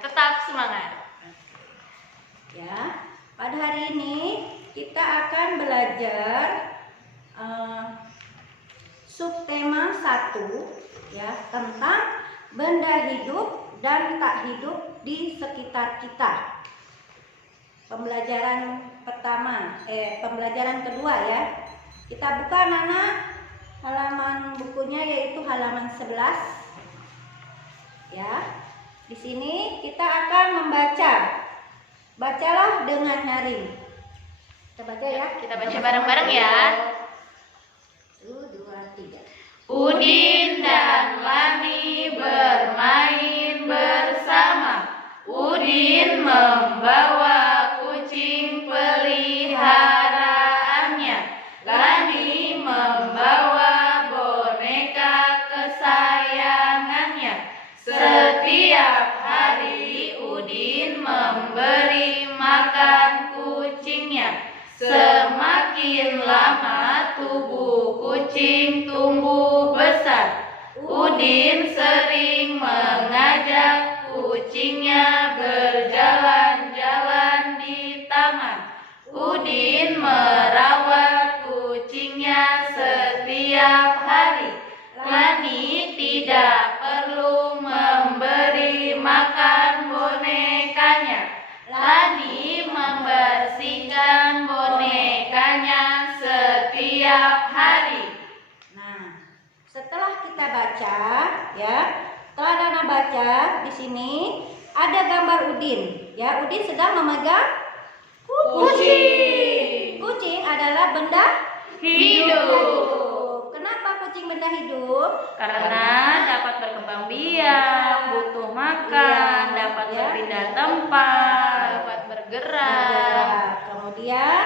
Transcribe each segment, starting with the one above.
tetap semangat. Ya, pada hari ini kita akan belajar subtema 1 ya, tentang benda hidup dan tak hidup di sekitar kita. Pembelajaran pembelajaran kedua ya. Kita buka anak-anak halaman bukunya, yaitu halaman 11. Ya. Di sini kita akan membaca. Bacalah dengan nyaring. Kita baca ya. Kita baca bareng-bareng ya. 1, 2, 3. Udin dan Lani bermain bersama. Udin membawa kucing peliharaannya. Lani membawa boneka kesayangannya. Setiap hari Udin memberi makan kucingnya. Semakin lama tubuh kucing tumbuh besar. Udin sering mengajak kucingnya berjalan-jalan di taman. Udin merawat kucingnya setiap hari. Lani tidak perlu memberi makan bonekanya. Lani membersihkan bonekanya setiap hari. Nah, setelah kita baca ya, setelah Nana baca, di sini ada gambar Udin. Ya, Udin sedang memegang kucing. Kucing adalah benda Hidup. Kenapa kucing benda hidup? Karena dapat berkembang biak, butuh makan, Iya, dapat ya. berpindah tempat, dapat bergerak. Kemudian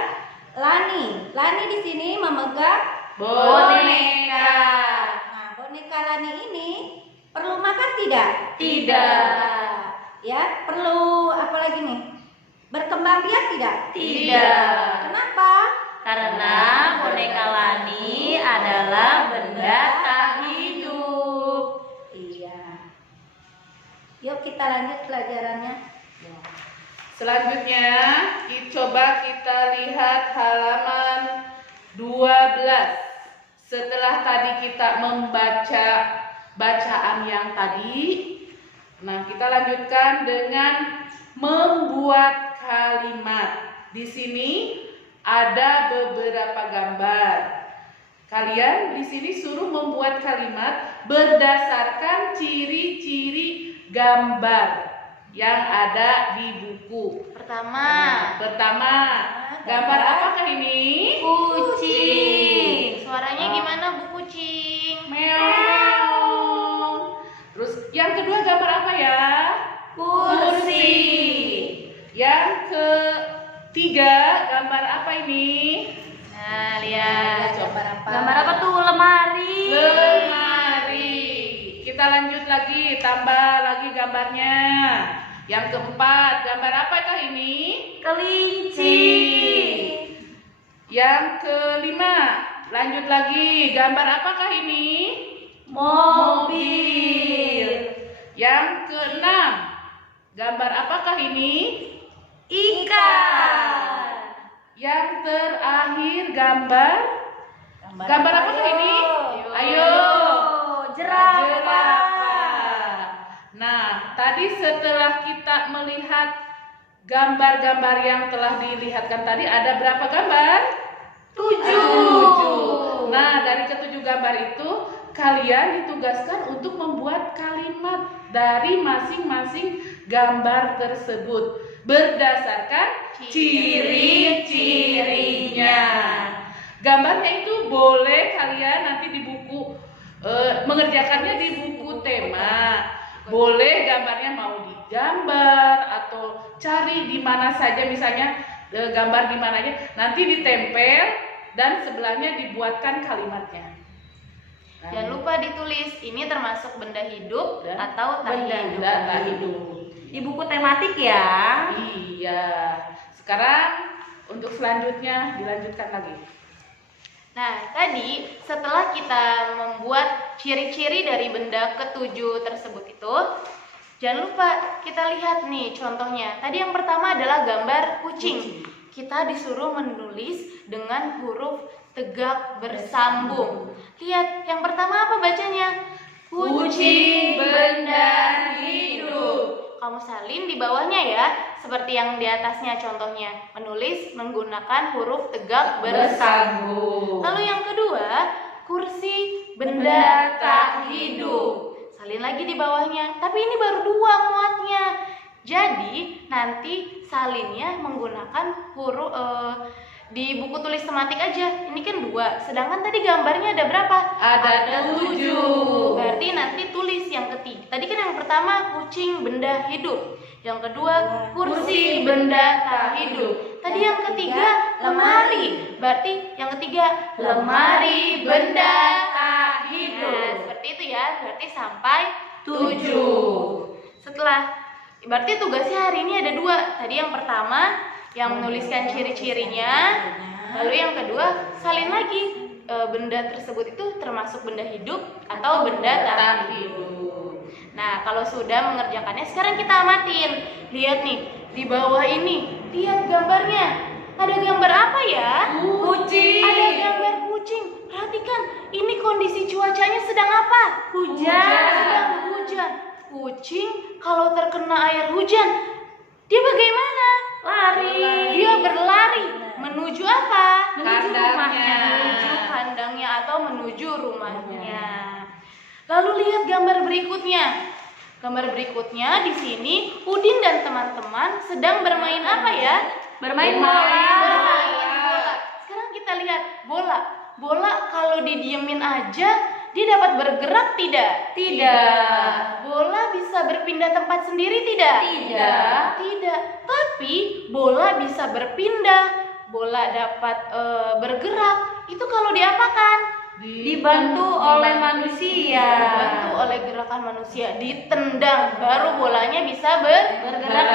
Lani di sini memegang Boneka. Nah, boneka Lani ini perlu makan tidak? Tidak. Ya, perlu apa lagi nih? Berkembang biak tidak? Tidak. Kenapa? Karena boneka Lani adalah benda tak hidup. Iya. Yuk kita lanjut pelajarannya. Selanjutnya, coba kita lihat halaman 12. Setelah tadi kita membaca bacaan yang tadi, nah kita lanjutkan dengan membuat kalimat. Di sini ada beberapa gambar. Kalian di sini suruh membuat kalimat berdasarkan ciri-ciri gambar yang ada di buku. Pertama, Gambar apakah ini? kucing. Suaranya gimana Bu kucing? Meow. Terus yang kedua gambar apa ya? Kursi. Yang ketiga gambar apa ini? Nah, lihat. Gambar apa? Gambar apa tuh? Lemari. Lemari. Kita lanjut lagi, tambah lagi gambarnya. Yang keempat, gambar apakah ini? Kelinci. Yang kelima, lanjut lagi, gambar apakah ini? Mobil. Yang keenam, gambar apakah ini? Ikan. Yang terakhir, gambar apakah ini? Ayo. Jerapah. Nah, tadi setelah kita melihat gambar-gambar yang telah dilihatkan tadi, ada berapa gambar? 7. Nah, dari ke-7 gambar itu kalian ditugaskan untuk membuat kalimat dari masing-masing gambar tersebut berdasarkan ciri-cirinya. Gambarnya itu boleh kalian nanti di buku mengerjakannya di buku tema. Boleh gambarnya mau digambar atau cari di mana saja, misalnya gambar di mananya, nanti ditempel dan sebelahnya dibuatkan kalimatnya. Nah, Jangan lupa ditulis ini termasuk benda hidup Dan atau tak benda hidup. tak hidup. Di buku tematik ya. Iya. Sekarang untuk selanjutnya dilanjutkan lagi. Nah, tadi setelah kita membuat ciri-ciri dari benda ketujuh tersebut itu, Jangan lupa kita lihat nih contohnya. Tadi yang pertama adalah gambar kucing. Kita disuruh menulis dengan huruf tegak bersambung. Lihat, yang pertama apa bacanya? Kucing benda hidup. Kamu salin di bawahnya ya, seperti yang di atasnya contohnya. Menulis menggunakan huruf tegak bersambung. Lalu yang kedua, kursi benda tak hidup. Salin lagi di bawahnya, tapi ini baru 2 muatnya. Jadi nanti salinnya menggunakan huruf di buku tulis tematik aja. Ini kan 2, sedangkan tadi gambarnya ada berapa? Ada 7. Berarti nanti tulis yang ketiga. Tadi kan yang pertama kucing benda hidup, yang kedua kursi benda tak hidup. Tadi yang ketiga lemari. Berarti yang ketiga lemari benda tak hidup. Nah, seperti itu ya. Berarti sampai 7. Setelah berarti tugasnya hari ini ada 2. Tadi yang pertama yang menuliskan ciri-cirinya, lalu yang kedua salin lagi benda tersebut itu termasuk benda hidup atau benda tak hidup. Nah, kalau sudah mengerjakannya, sekarang kita amatin. Lihat nih, di bawah ini, lihat gambarnya. Ada gambar apa ya? Kucing. Ada gambar kucing. Perhatikan, ini kondisi cuacanya sedang apa? Hujan. Sedang hujan. Kucing kalau terkena air hujan, dia bagaimana? Lari. Dia berlari menuju apa? Menuju Kandangnya. rumahnya. Menuju kandangnya atau menuju rumahnya. Lalu lihat gambar berikutnya. Gambar berikutnya di sini Udin dan teman-teman sedang bermain apa ya? Bermain bola. Bermain bola. Sekarang kita lihat bola. Bola kalau didiemin aja dia dapat bergerak tidak? Tidak. Bola bisa berpindah tempat sendiri tidak? Tidak. Tidak. Tapi bola bisa berpindah. Bola dapat bergerak. Itu kalau diapakan? Dibantu oleh manusia. Dibantu oleh gerakan manusia. Ditendang, baru bolanya bisa bergerak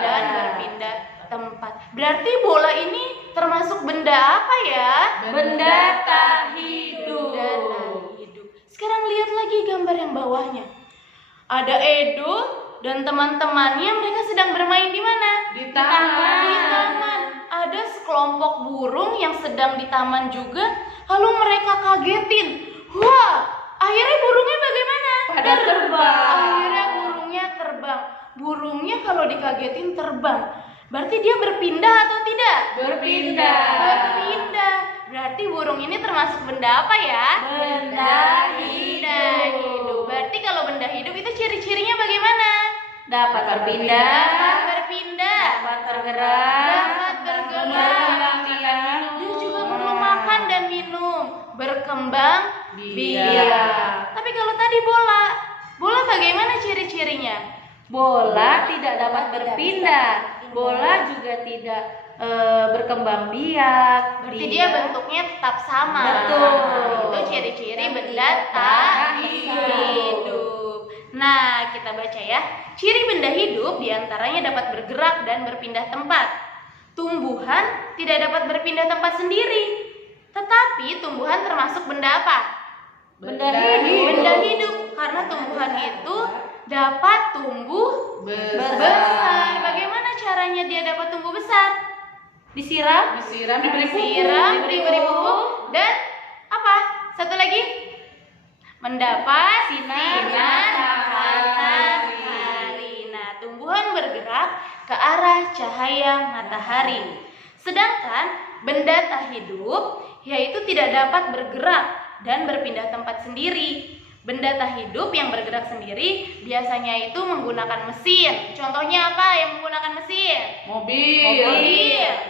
dan berpindah tempat. Berarti bola ini termasuk benda apa ya? Benda tak hidup. Benda tak hidup. Sekarang lihat lagi gambar yang bawahnya. Ada Edo dan teman-temannya, mereka sedang bermain di mana? Di taman. Di taman. Ada sekelompok burung yang sedang di taman juga. Lalu mereka kagetin. Wah, akhirnya burungnya bagaimana? Pada terbang. Akhirnya burungnya terbang. Burungnya kalau dikagetin terbang. Berarti dia berpindah atau tidak? Berpindah. Berpindah. Berarti burung ini termasuk benda apa ya? Benda Benda hidup. Berarti kalau benda hidup itu ciri-cirinya bagaimana? Dapat berpindah. Dapat berpindah. Dapat bergerak. Dapat bergerak. Dia juga perlu makan dan minum. Berkembang biak. Tapi kalau tadi bola, bola bagaimana ciri-cirinya? Bola tidak dapat berpindah. Bola juga tidak berkembang biak. Berarti dia bentuknya tetap sama. Betul. Itu ciri-ciri benda tak hidup. Nah, kita baca ya. Ciri benda hidup diantaranya dapat bergerak dan berpindah tempat. Tumbuhan tidak dapat berpindah tempat sendiri. Tetapi tumbuhan termasuk benda apa? Benda hidup. Benda hidup. Karena tumbuhan itu dapat tumbuh besar. Bagaimana caranya dia dapat tumbuh besar? Disiram, Diberi pupuk. diberi pupuk, dan apa? Satu lagi, mendapat sinar matahari. Nah, tumbuhan bergerak ke arah cahaya matahari. Sedangkan benda tak hidup yaitu tidak dapat bergerak dan berpindah tempat sendiri. Benda tak hidup yang bergerak sendiri biasanya itu menggunakan mesin. Contohnya apa yang menggunakan mesin? Mobil.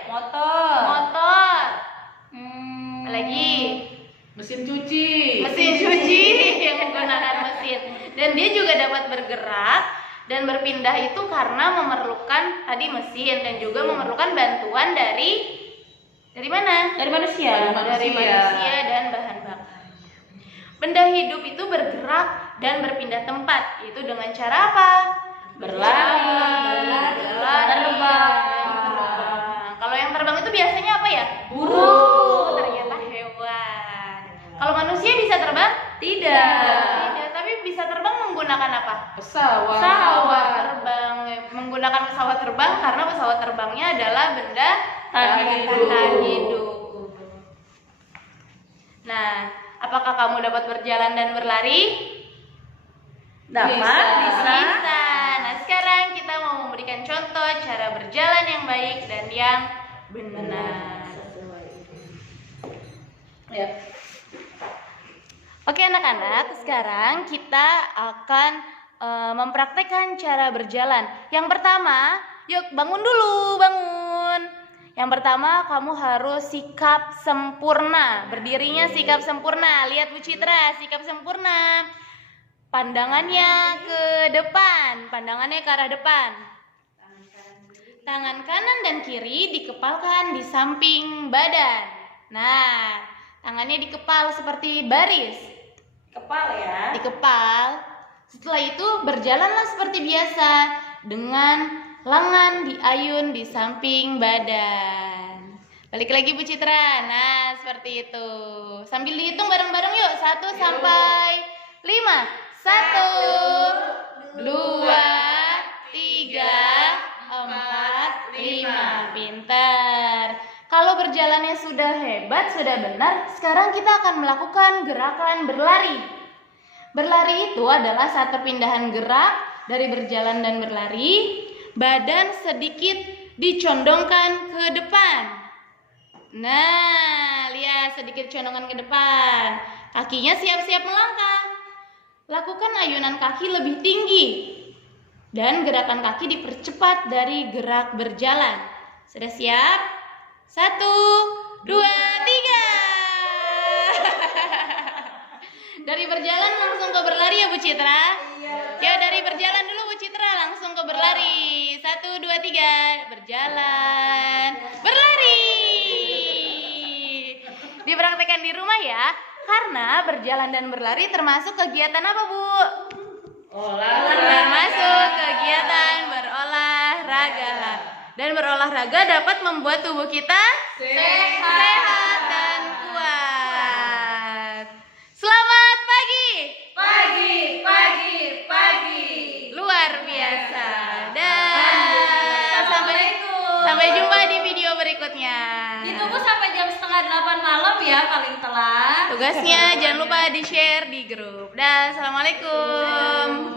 Motor. Apalagi Mesin cuci. mesin cuci yang menggunakan mesin. Dan dia juga dapat bergerak dan berpindah itu karena memerlukan tadi mesin dan juga memerlukan bantuan dari mana? Dari manusia. Dari manusia dan bahan bakar. Benda hidup itu bergerak dan berpindah tempat, yaitu dengan cara apa? Berlari, terbang. Kalau yang terbang itu biasanya apa ya? Burung. Ternyata hewan. Kalau manusia bisa terbang? Tidak. Tidak, tapi bisa terbang menggunakan apa? Pesawat. Pesawat. menggunakan pesawat terbang karena pesawat terbangnya adalah benda Tak hidup. Nah, apakah kamu dapat berjalan dan berlari? Dapat, bisa. Nah, sekarang kita mau memberikan contoh cara berjalan yang baik dan yang benar. Ya. Oke anak-anak, sekarang kita akan mempraktekkan cara berjalan. Yang pertama, yuk bangun dulu, bangun. Yang pertama, kamu harus sikap sempurna. Berdirinya sikap sempurna. Lihat Bu Citra, sikap sempurna. Pandangannya ke depan, pandangannya ke arah depan. Tangan kanan dan kiri dikepalkan di samping badan. Nah, tangannya dikepal seperti baris. Kepal ya. Dikepal. Setelah itu berjalanlah seperti biasa dengan lengan diayun di samping badan. Balik lagi Bu Citra. Nah, seperti itu. Sambil dihitung bareng-bareng yuk. 1 sampai 5. 1, 2, 3, 4, 5. Pintar. Kalau berjalannya sudah hebat, sudah benar, sekarang kita akan melakukan gerakan berlari. Berlari itu adalah saat perpindahan gerak dari berjalan dan berlari, badan sedikit dicondongkan ke depan. Nah, lihat sedikit condongan ke depan. Kakinya siap-siap melangkah. Lakukan ayunan kaki lebih tinggi. Dan gerakan kaki dipercepat dari gerak berjalan. Sudah siap? 1, 2, 3. Dari berjalan langsung ke berlari ya Bu Citra? Ya, dari berjalan dulu Bu Citra, langsung ke berlari. 1, 2, 3. Berjalan. Berlari. Dipraktekkan di rumah ya. Karena berjalan dan berlari termasuk kegiatan apa Bu? Termasuk kegiatan berolahraga. Dan berolahraga dapat membuat tubuh kita sehat dan kuat. Selamat pagi. Pagi. Luar biasa. Dan sampai jumpa di video berikutnya. Ditunggu sampai jam 7:30 malam ya paling telat. Tugasnya jangan lupa di-share di grup. Dan assalamualaikum.